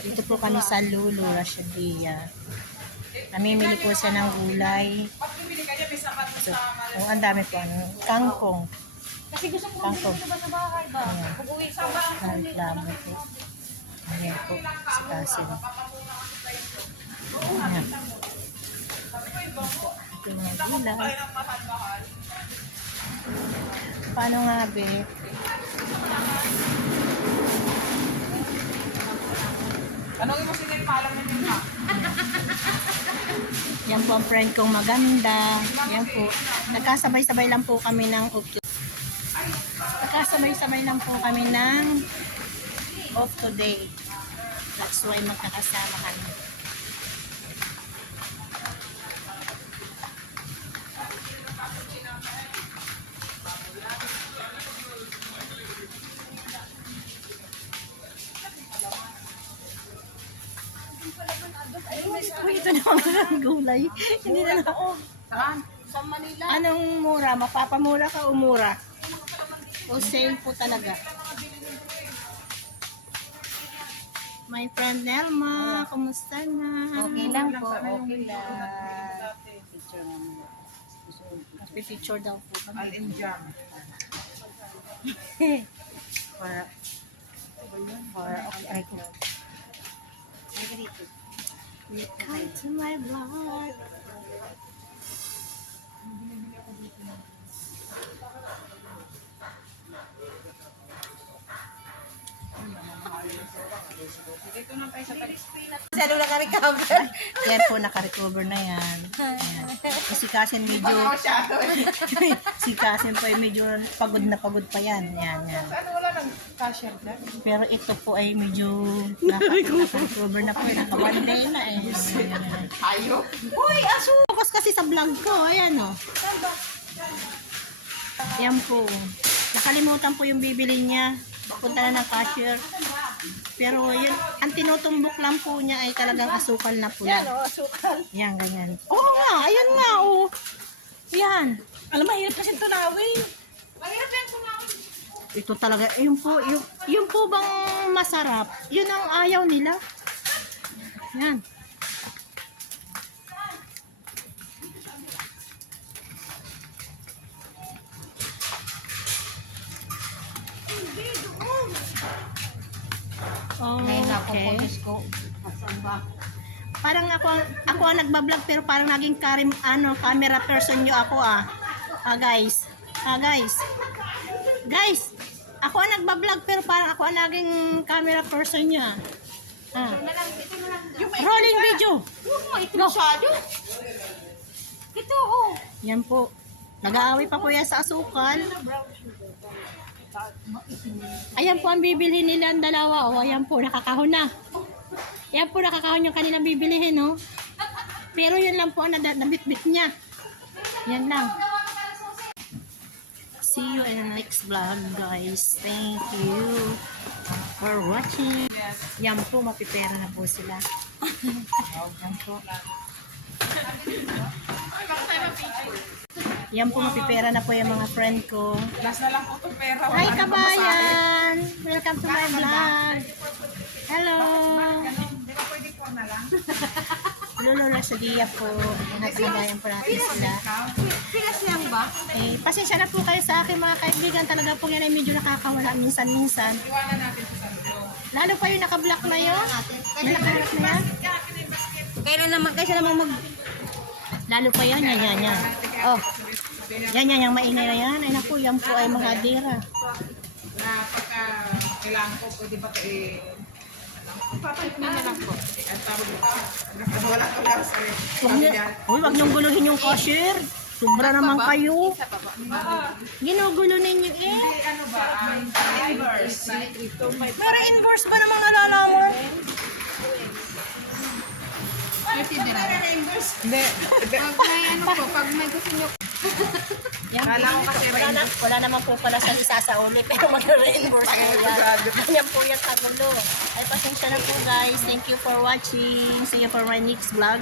Dito po kami sa Lulu, Rashadia. Namimili po siya ng gulay. So, oh, ang dami po. Ano, kangkong. Kasi gusto ko Kangkong. sa bahay ba? Pag-uwi sa bahay. Ang reklamo po. Ayan po. Si Kasim. Ayan. Ito mga gulay. Paano nga, be? Tanongin mo si Nel, paalam na ha. Yan po ang friend kong maganda. Yan po. Nagkasabay-sabay lang po kami ng ukyo. Nagkasabay-sabay lang po kami ng off today. That's why magkakasama kami. Uy, ito na mga gulay. Hindi na. Saan? Sa Manila. Anong mura? Mapapamura ka o mura? O sale po talaga? My friend Nelma, kumusta na? Okay lang po. Okay lang. Picture nga mo. Picture daw po. Al-in Jam. For, for, okay, ay ko. Come to my vlog. Dito na tayo sa Pilipinas. Salo lang kami cover. Yan po, naka-recover na yan. Ayan. Si Kasin medyo, si Kasin po ay medyo pagod na pagod pa yan. Yan, yan. Na? Pero ito po ay medyo naka-recover na po. Naka one day na eh. Ayan. Ayo. Uy, aso! Focus kasi sa vlog ko. Ayan o. Yan po. Nakalimutan po yung bibili niya. Punta na ng cashier. Pero yun, ang tinutumbok lang po niya ay talagang asukal na pula. Ano, asukal. Yan, ganyan. Oo nga, ayan nga oh. Yan. Alam, mahirap kasi tunawin. Ito talaga, yun po, yung, yung po bang masarap, yun ang ayaw nila. Yan. Oh, okay. Parang ako ako ang nagba-vlog pero parang naging karim, ano, camera person nyo ako ah. Ah guys. Ah guys. Guys, ako ang nagba-vlog pero parang ako ang naging camera person nyo ah. Rolling video. Huwag mo, ito masyado. Ito, oh. Yan po. Nag-aaway pa po yan sa asukal. Ayan po ang bibilhin nila ang dalawa. O, ayan po, nakakahon na. Ayan po, nakakahon yung kanilang bibilihin, no? Pero yun lang po ang nabitbit niya. Yan lang. See you in the next vlog, guys. Thank you for watching. Yan po, mapipera na po sila. Yan po. Mapipera na po yung mga friend ko. Last na lang po itong pera. Hi, kabayan! Welcome to my vlog! Hello! Di ba pwede po na lang? Lolo Rasadia po. Nagkagayan po natin sila. Pilas lang ba? Eh, pasensya na po kayo sa akin mga kaibigan. Talaga po yan ay medyo nakakawala minsan-minsan. Sa. Lalo pa yung naka-block na yun. Naka-block na yan. Kailan naman, kaysa naman mag... Lalo pa yan. Yan, yan, yan. Oh. Yan, yan, yung maingay na yan. Ay naku, yan po ay mga dira. Na pagka kailangan ko, pwede ba eh... Papalit na lang po. Ang tawag ito. Wala ko lang sa Huwag niyo, uy, wag niyong guluhin yung cashier. Sobra naman kayo. Ginugulo ninyo eh. Ano ba? Ang reverse. Pero inverse ba namang nalalaman? Hindi. Pag may ano po, pag may gusto nyo, Yan, Kala ko kasi wala, na, wala naman po pala sa isa sa uli, pero mag-reimburse po yan. Ganyan po yan kagulo. Ay, pasensya na po guys. Thank you for watching. See you for my next vlog.